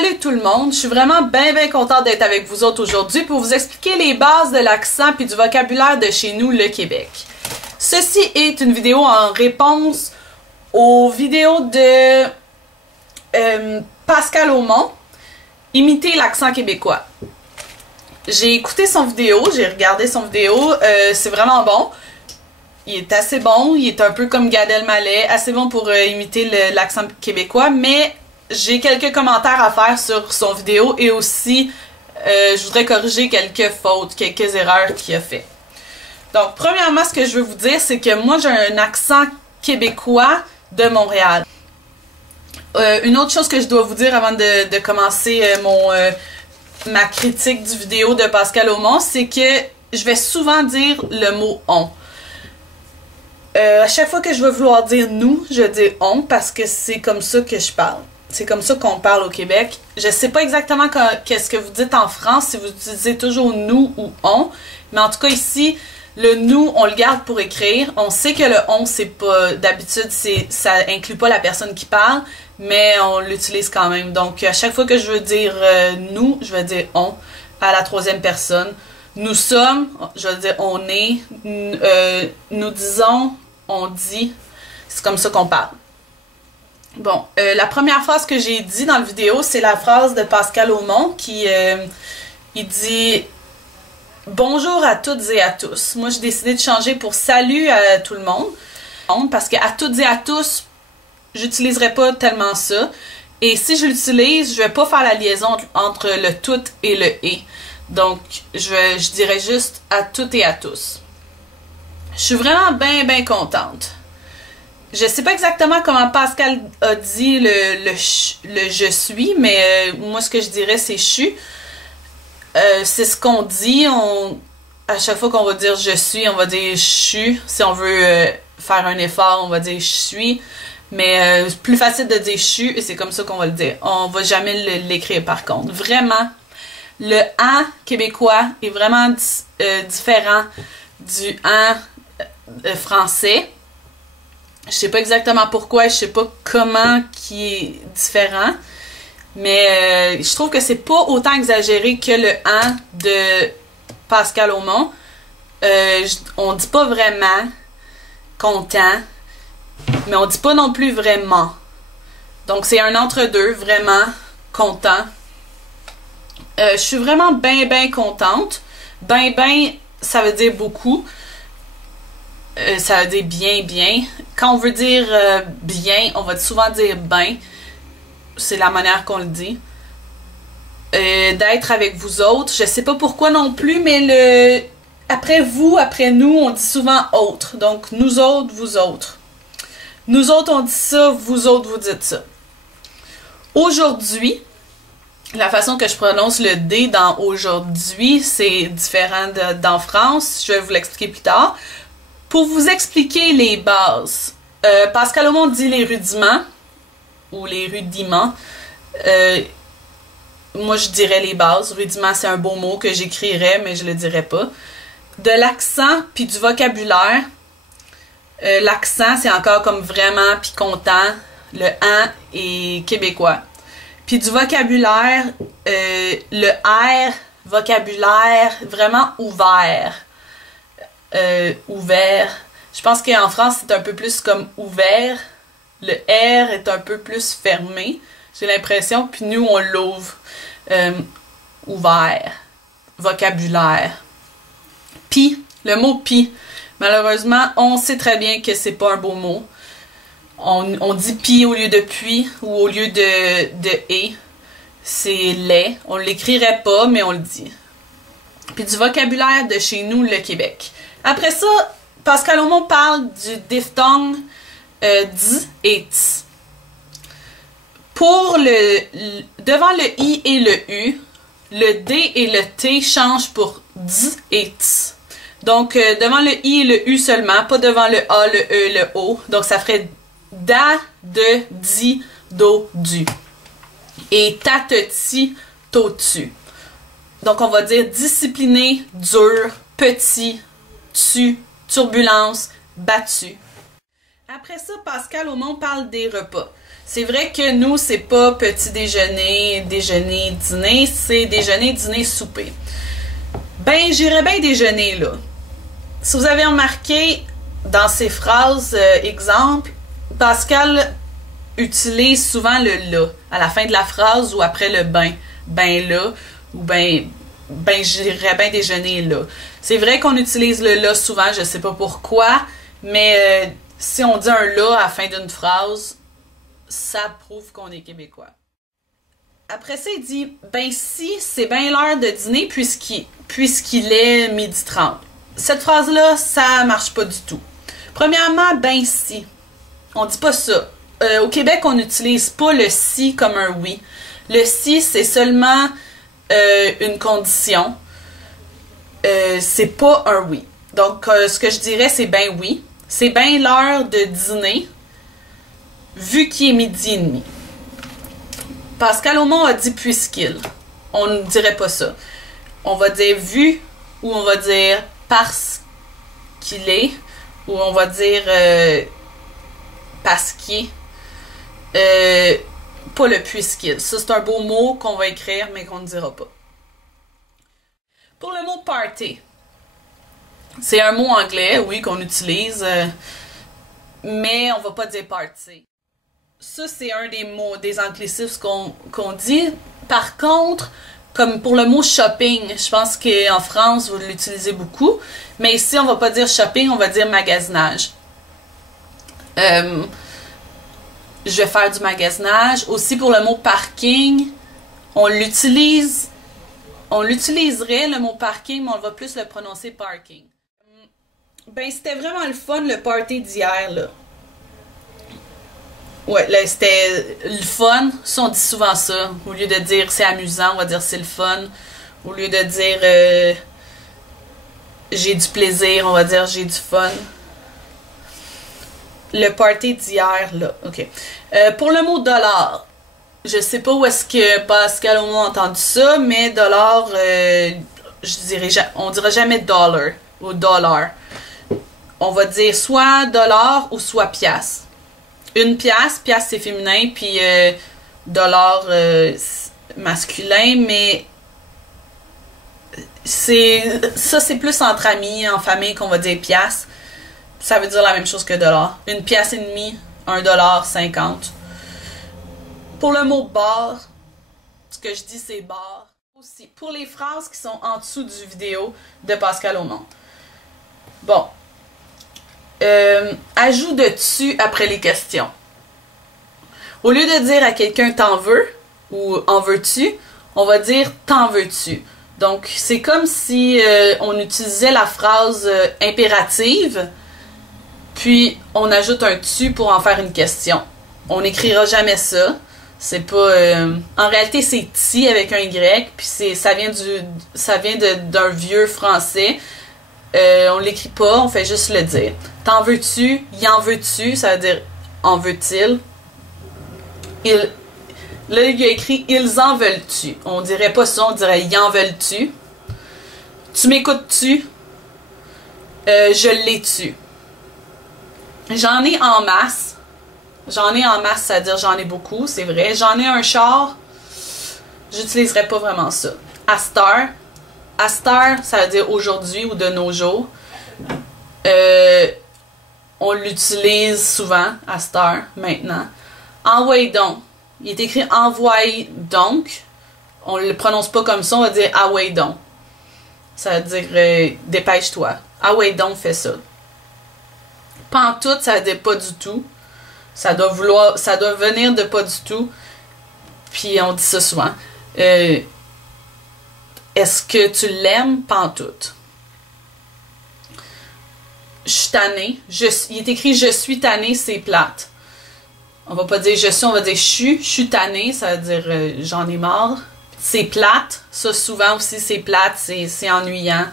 Salut tout le monde, je suis vraiment bien contente d'être avec vous autres aujourd'hui pour vous expliquer les bases de l'accent puis du vocabulaire de chez nous, le Québec. Ceci est une vidéo en réponse aux vidéos de Pascal Aumont, imiter l'accent québécois. J'ai écouté son vidéo, j'ai regardé son vidéo, c'est vraiment bon. Il est assez bon, il est un peu comme Gad Elmaleh, assez bon pour imiter l'accent québécois, mais j'ai quelques commentaires à faire sur son vidéo et aussi je voudrais corriger quelques fautes, quelques erreurs qu'il a fait. Donc, premièrement, ce que je veux vous dire, c'est que moi, j'ai un accent québécois de Montréal. Une autre chose que je dois vous dire avant de commencer ma critique du vidéo de Pascal Aumont, c'est que je vais souvent dire le mot « on ». À chaque fois que je vais vouloir dire « nous », je dis « on » parce que c'est comme ça que je parle. C'est comme ça qu'on parle au Québec. Je sais pas exactement qu'est-ce que vous dites en France, si vous utilisez toujours « nous » ou « on », mais en tout cas ici, le « nous », on le garde pour écrire. On sait que le « on », c'est pas, d'habitude, ça inclut pas la personne qui parle, mais on l'utilise quand même. Donc, à chaque fois que je veux dire « nous », je vais dire « on » à la troisième personne. Nous sommes, je veux dire on est, nous disons, on dit, c'est comme ça qu'on parle. Bon, la première phrase que j'ai dit dans la vidéo, c'est la phrase de Pascal Aumont qui il dit « Bonjour à toutes et à tous ». Moi, j'ai décidé de changer pour « Salut à tout le monde » parce que « à toutes et à tous », j'utiliserai pas tellement ça. Et si je l'utilise, je vais pas faire la liaison entre le « tout » et le « et ». Donc, je dirais juste à toutes et à tous. Je suis vraiment bien contente. Je sais pas exactement comment Pascal a dit le je suis, mais moi, ce que je dirais, c'est « je suis ». C'est ce qu'on dit. À chaque fois qu'on va dire « je suis », on va dire « je suis ». Si on veut faire un effort, on va dire « je suis ». Mais c'est plus facile de dire « je suis » et c'est comme ça qu'on va le dire. On va jamais l'écrire par contre. Vraiment. Le « an » québécois est vraiment différent du « an » français. Je sais pas exactement pourquoi, je sais pas comment qui est différent, mais je trouve que c'est pas autant exagéré que le « an » de Pascal Aumont. On dit pas vraiment « content », mais on dit pas non plus « vraiment ». Donc c'est un entre-deux, vraiment « content ». Je suis vraiment bien contente. Ben, ça veut dire beaucoup. Ça veut dire bien. Quand on veut dire bien, on va souvent dire ben. C'est la manière qu'on le dit. D'être avec vous autres. Je sais pas pourquoi non plus, mais après vous, après nous, on dit souvent autre. Donc, nous autres, vous autres. Nous autres, on dit ça, vous autres, vous dites ça. Aujourd'hui, la façon que je prononce le D dans aujourd'hui, c'est différent d'en France. Je vais vous l'expliquer plus tard. Pour vous expliquer les bases, Pascal Aumont dit les rudiments ou les rudiments. Moi, je dirais les bases. Rudiment, c'est un beau mot que j'écrirais, mais je le dirais pas. De l'accent puis du vocabulaire. L'accent, c'est encore comme vraiment puis content. Le « an » est québécois. Puis du vocabulaire, le R, vocabulaire, vraiment ouvert. Ouvert. Je pense qu'en France, c'est un peu plus comme ouvert. Le R est un peu plus fermé, j'ai l'impression. Puis nous, on l'ouvre. Ouvert. Vocabulaire. Pis, le mot pis. Malheureusement, on sait très bien que c'est pas un beau mot. On dit pis au lieu de puis ou au lieu de et. C'est laid. On l'écrirait pas, mais on le dit. Puis du vocabulaire de chez nous, le Québec. Après ça, Pascal Aumont parle du diphtongue d et t. Pour devant le i et le u, le d et le t changent pour d et t. Donc, devant le i et le u seulement, pas devant le a, le e, le o. Donc, ça ferait da, de, di, do, du. Et tateti, totu. Donc, on va dire discipliné, dur, petit, tu, turbulence, battu. Après ça, Pascal Aumont parle des repas. C'est vrai que nous, c'est pas petit déjeuner, déjeuner, dîner, c'est déjeuner, dîner, souper. Ben, j'irais bien déjeuner, là. Si vous avez remarqué, dans ces phrases, exemple, Pascal utilise souvent le « là » à la fin de la phrase ou après le « ben ». Ben là, ou ben j'irais bien déjeuner là. C'est vrai qu'on utilise le « là » souvent, je sais pas pourquoi, mais si on dit un « là » à la fin d'une phrase, ça prouve qu'on est québécois. Après ça, il dit « Ben si, c'est bien l'heure de dîner puisqu'il est 12h30. » Cette phrase-là, ça marche pas du tout. Premièrement, « ben si ». On dit pas ça. Au Québec, on n'utilise pas le « si » comme un « oui ». Le « si », c'est seulement une condition. C'est pas un « oui ». Donc, ce que je dirais, c'est « ben oui ». C'est bien l'heure de dîner, vu qu'il est 12h30. Pascal Aumont a dit « puisqu'il ». On ne dirait pas ça. On va dire « vu » ou on va dire « parce qu'il est » ou on va dire « parce qu'il est ». Pas le puisqu'il. Ça, c'est un beau mot qu'on va écrire, mais qu'on ne dira pas. Pour le mot party, c'est un mot anglais, oui, qu'on utilise, mais on va pas dire party. Ça, c'est un des mots, des anglicismes qu'on dit. Par contre, comme pour le mot shopping, je pense qu'en France, vous l'utilisez beaucoup, mais ici, on va pas dire shopping, on va dire magasinage. Je vais faire du magasinage. Aussi pour le mot parking, on l'utiliserait le mot parking, mais on va plus le prononcer parking. Ben, c'était vraiment le fun, le party d'hier, là. Ouais, là, c'était le fun. Ça, on dit souvent ça. Au lieu de dire c'est amusant, on va dire c'est le fun. Au lieu de dire j'ai du plaisir, on va dire j'ai du fun. Le party d'hier, là. OK. Pour le mot dollar, je sais pas où est-ce que Pascal Aumont a entendu ça, mais dollar, on dira jamais dollar ou dollar. On va dire soit dollar ou soit pièce. Une pièce c'est féminin, puis dollar masculin, mais c'est plus entre amis, en famille qu'on va dire pièce. Ça veut dire la même chose que dollar. Une pièce et demie, $1.50. Pour le mot bar, ce que je dis c'est bar. Aussi, pour les phrases qui sont en dessous du vidéo de Pascal Aumont. Bon. Ajout de tu après les questions. Au lieu de dire à quelqu'un t'en veux ou en veux-tu, on va dire t'en veux-tu. Donc, c'est comme si on utilisait la phrase impérative, puis on ajoute un tu pour en faire une question. On n'écrira jamais ça. C'est pas. En réalité, c'est ti avec un y, puis ça vient d'un vieux français. On l'écrit pas, on fait juste le dire. T'en veux-tu? Y en veux-tu? Ça veut dire en veut-il? Là, il a écrit ils en veulent-tu? On dirait pas ça, on dirait y en veulent-tu? Tu m'écoutes-tu? Je l'ai-tu? J'en ai en masse. J'en ai en masse, c'est-à-dire j'en ai beaucoup, c'est vrai. J'en ai un char. J'utiliserais pas vraiment ça. À cette heure, ça veut dire aujourd'hui ou de nos jours. On l'utilise souvent à cette heure, maintenant. Envoie donc. Il est écrit envoie donc. On le prononce pas comme ça, on va dire ah ouais donc. Ça veut dire dépêche-toi. Ah ouais donc, fais ça. Pantoute, ça veut dire pas du tout. Ça doit venir de pas du tout. Puis on dit ça souvent. Est-ce que tu l'aimes? Pantoute. Je suis tannée. Il est écrit je suis tannée, c'est plate. On va pas dire je suis, on va dire je suis tannée, ça veut dire j'en ai marre. C'est plate. Ça, souvent aussi, c'est plate, c'est ennuyant,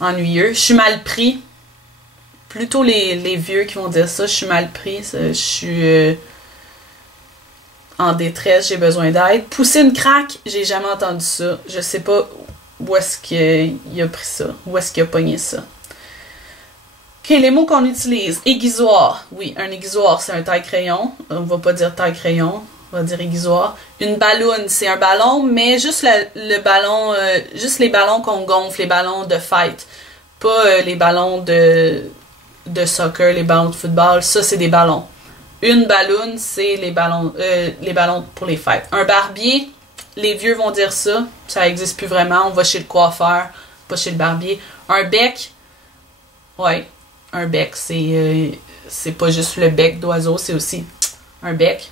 ennuyeux. Je suis mal pris. Plutôt les vieux qui vont dire ça, je suis mal pris, je suis en détresse, j'ai besoin d'aide. Pousser une craque, j'ai jamais entendu ça. Je sais pas où est-ce qu'il a pris ça, où est-ce qu'il a pogné ça. Ok, les mots qu'on utilise. Aiguisoire. Oui, un aiguisoire, c'est un taille-crayon. On va pas dire taille-crayon, on va dire aiguisoire. Une balloune, c'est un ballon, mais juste le ballon, juste les ballons qu'on gonfle, les ballons de fête. Pas les ballons de soccer, les ballons de football. Ça, c'est des ballons. Une balloune, c'est les ballons pour les fêtes. Un barbier, les vieux vont dire ça. Ça existe plus vraiment. On va chez le coiffeur, pas chez le barbier. Un bec, ouais. Un bec, c'est pas juste le bec d'oiseau, c'est aussi un bec.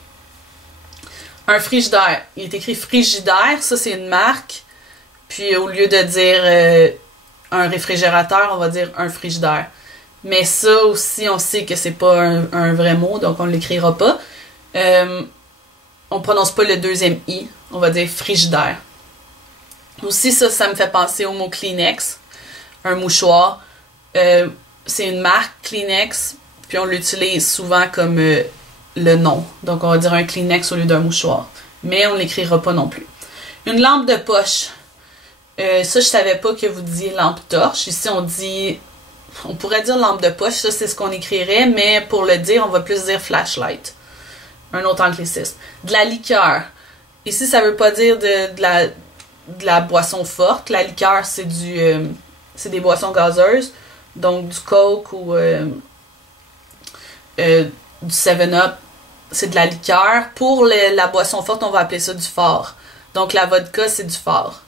Un frigidaire. Il est écrit frigidaire, ça c'est une marque. Puis au lieu de dire un réfrigérateur, on va dire un frigidaire. Mais ça aussi, on sait que c'est pas un vrai mot, donc on l'écrira pas. On prononce pas le deuxième i, on va dire frigidaire. Aussi, ça me fait penser au mot Kleenex, un mouchoir. C'est une marque Kleenex, puis on l'utilise souvent comme le nom. Donc on va dire un Kleenex au lieu d'un mouchoir. Mais on ne l'écrira pas non plus. Une lampe de poche. Ça, je savais pas que vous disiez lampe torche. Ici, on pourrait dire lampe de poche, ça c'est ce qu'on écrirait, mais pour le dire, on va plus dire flashlight. Un autre anglicisme. De la liqueur. Ici, ça veut pas dire de la boisson forte. La liqueur, c'est des boissons gazeuses. Donc du Coke ou du 7-Up, c'est de la liqueur. Pour la boisson forte, on va appeler ça du fort. Donc la vodka, c'est du fort.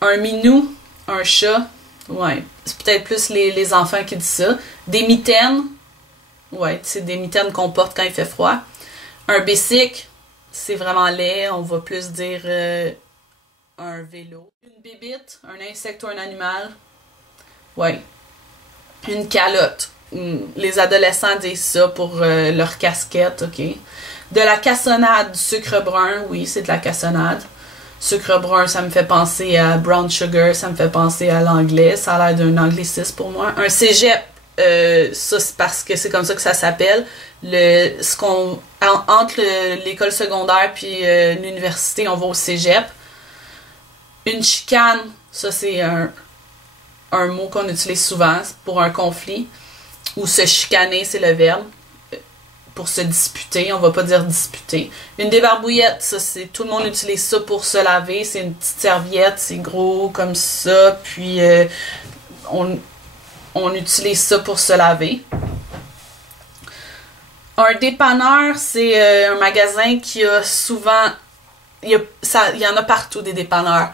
Un minou, un chat, ouais, c'est peut-être plus les enfants qui disent ça. Des mitaines, ouais, c'est des mitaines qu'on porte quand il fait froid. Un bicycle, c'est vraiment laid, on va plus dire un vélo. Une bébite, un insecte ou un animal, ouais. Une calotte. Les adolescents disent ça pour leur casquette, ok. De la cassonade, du sucre brun, oui, c'est de la cassonade. Sucre brun, ça me fait penser à brown sugar, ça me fait penser à l'anglais, ça a l'air d'un anglicisme pour moi. Un cégep, ça c'est parce que c'est comme ça que ça s'appelle. Entre l'école secondaire puis l'université, on va au cégep. Une chicane, ça c'est un mot qu'on utilise souvent pour un conflit. Ou se chicaner, c'est le verbe. Pour se disputer, on va pas dire disputer. Une débarbouillette, ça c'est tout le monde utilise ça pour se laver. C'est une petite serviette, c'est gros comme ça. Puis on utilise ça pour se laver. Un dépanneur, c'est un magasin qui a souvent... Il y en a partout des dépanneurs.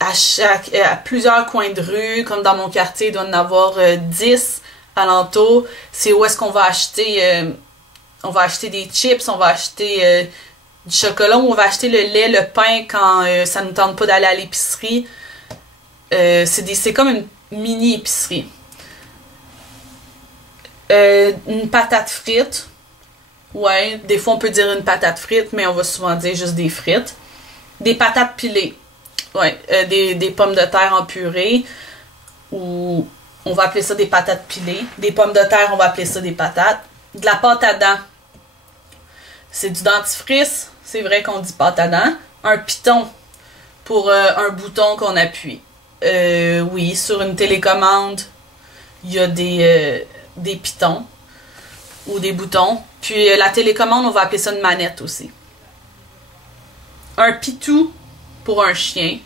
À plusieurs coins de rue, comme dans mon quartier, il doit y en avoir 10 alentours. C'est où est-ce qu'on va acheter des chips, on va acheter du chocolat, ou on va acheter le lait, le pain quand ça nous tente pas d'aller à l'épicerie. C'est comme une mini épicerie. Une patate frite. Ouais, des fois on peut dire une patate frite, mais on va souvent dire juste des frites. Des patates pilées. Ouais, des pommes de terre en purée, ou on va appeler ça des patates pilées. Des pommes de terre, on va appeler ça des patates. De la pâte à dents, c'est du dentifrice, c'est vrai qu'on dit pâte à dents. Un piton, pour un bouton qu'on appuie. Oui, sur une télécommande, il y a des pitons ou des boutons. Puis la télécommande, on va appeler ça une manette aussi. Un pitou, pour un chien.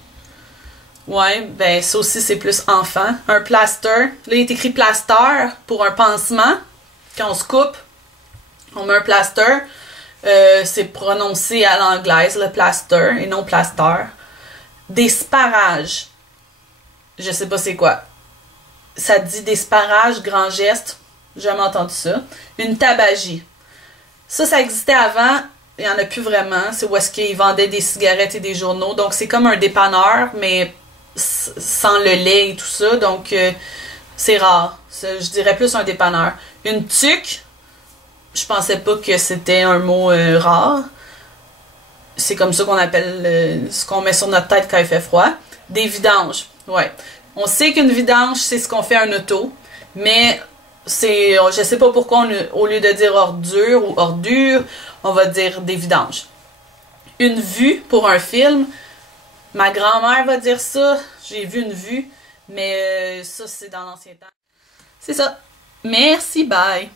Ouais, ben ça aussi c'est plus enfant. Un plaster. Là il est écrit plaster pour un pansement. Quand on se coupe, on met un plaster. C'est prononcé à l'anglaise, le plaster, et non plaster. Des sparages. Je sais pas c'est quoi. Ça dit des sparages, grand geste. J'ai jamais entendu ça. Une tabagie. Ça existait avant. Il n'y en a plus vraiment. C'est où est-ce qu'ils vendaient des cigarettes et des journaux. Donc, c'est comme un dépanneur, mais sans le lait et tout ça. Donc, c'est rare. Je dirais plus un dépanneur. Une tuque, je pensais pas que c'était un mot rare. C'est comme ça qu'on appelle ce qu'on met sur notre tête quand il fait froid. Des vidanges. Ouais. On sait qu'une vidange, c'est ce qu'on fait à un auto. Mais... je sais pas pourquoi, au lieu de dire ordure ou ordure, on va dire des vidanges. Une vue pour un film. Ma grand-mère va dire ça. J'ai vu une vue. Mais ça, c'est dans l'ancien temps. C'est ça. Merci, bye!